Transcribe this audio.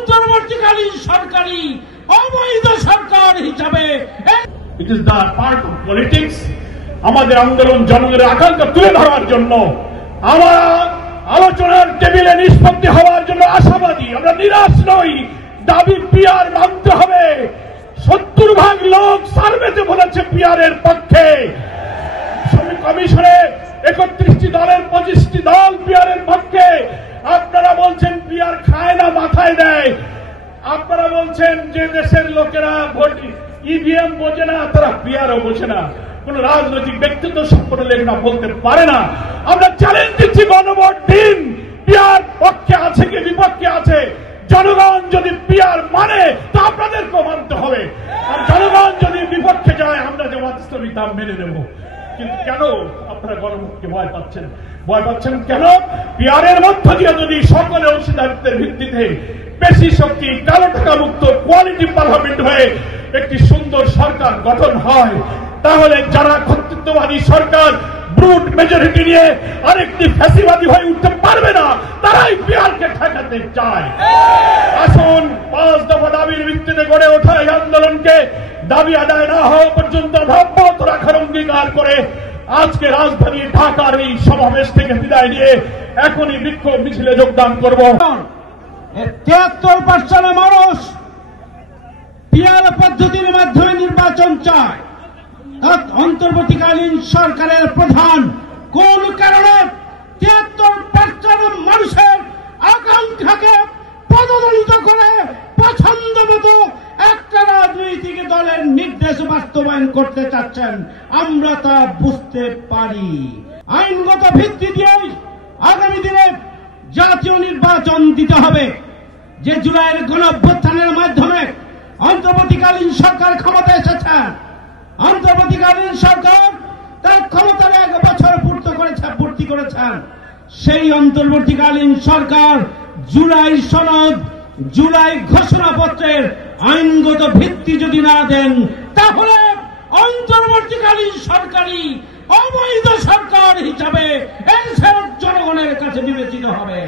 অন্তর্বর্তীকালীন সরকারি অবৈধ সরকার হিসাবে। It is the part of politics. আমাদের আন্দোলন জনগণের আকাঙ্ক্ষা তুলে ধরার জন্য আমরা আলোচনার টেবিলে নিষ্পত্তি হওয়ার জন্য আশাবাদী। আমরা নিরাশ নই। দাবি পিআর মানতে হবে। 70% লোক সার্ভেতে বলেছে পিআরের পক্ষে। কমিশনে 31টি দলের 25টি দল পিআরের পক্ষে। আপনারা বলছেন পিআর খায় না, মাথায় দেয়। আপনারা বলছেন যে দেশের লোকেরা ভোট ইভিএম বোঝে না, তারা পিআরও বোঝে না। কোন রাজনৈতিক ব্যক্তিত্ব সম্পর্কে লেখনা বলতে পারে না। আমরা চ্যালেঞ্জ দিচ্ছি, গণভোট দিন। পিআর পক্ষে আছে কি বিপক্ষে আছে? জনগণ যদি পিআর মানে তা আপনাদেরকেও মানতে হবে। আর জনগণ যদি বিপক্ষে যায়, আমরা যে বাস্তবিকতা মেনে নেব। কিন্তু কেন আপনারা গণভোটকে ভয় পাচ্ছেন? ভয় পাচ্ছেন কেন? পিআরের মধ্য দিয়ে যদি সকলে অংশীদারিত্বের ভিত্তিতে বেশি শক্তি, কালো টাকা মুক্ত কোয়ালিটি পার্লামেন্ট হয়ে একটি সুন্দর সরকার গঠন হয়, তাহলে যারা কর্তৃত্ববাদী সরকার ব্রুট মেজরিটি নিয়ে আরেকটি ফ্যাসিবাদী হয়ে উঠতে পারবে না, তারাই পিআরকে ঠেকাতে চায়। আসুন 5 দফা দাবির ভিত্তিতে গড়ে ওঠা এই আন্দোলনকে দাবি আদায় না হওয়া পর্যন্ত অব্যাহত রাখার অঙ্গীকার করে আজকে রাজধানী ঢাকার এই সমাবেশ থেকে বিদায় নিয়ে এখনই বিক্ষোভ মিছিলে যোগদান করব। 73% মানুষ পিআর পদ্ধতির মাধ্যমে নির্বাচন চায়। অন্তর্বর্তীকালীন সরকারের প্রধান কোন কারণে 73% মানুষের আকাঙ্ক্ষাকে পদদলিত করে পছন্দ মতো একটা রাজনৈতিক দলের নির্দেশ বাস্তবায়ন করতে চাচ্ছেন, আমরা তা বুঝতে পারি। আইনগত ভিত্তি দিয়েই আগামী দিনে জাতীয় নির্বাচন দিতে হবে। যে জুলাইয়ের গণঅভ্যুত্থানের মাধ্যমে অন্তর্বর্তীকালীন সরকার ক্ষমতা এসেছে, অন্তর্বর্তীকালীন সরকার তার ক্ষমতার 1 বছর পূর্তি করেছেন। সেই অন্তর্বর্তীকালীন সরকার জুলাই সনদ, জুলাই ঘোষণাপত্রের আইনগত ভিত্তি যদি না দেন, তাহলে অন্তর্বর্তীকালীন সরকারি অবৈধ সরকার হিসাবে জনগণের কাছে বিবেচিত হবে।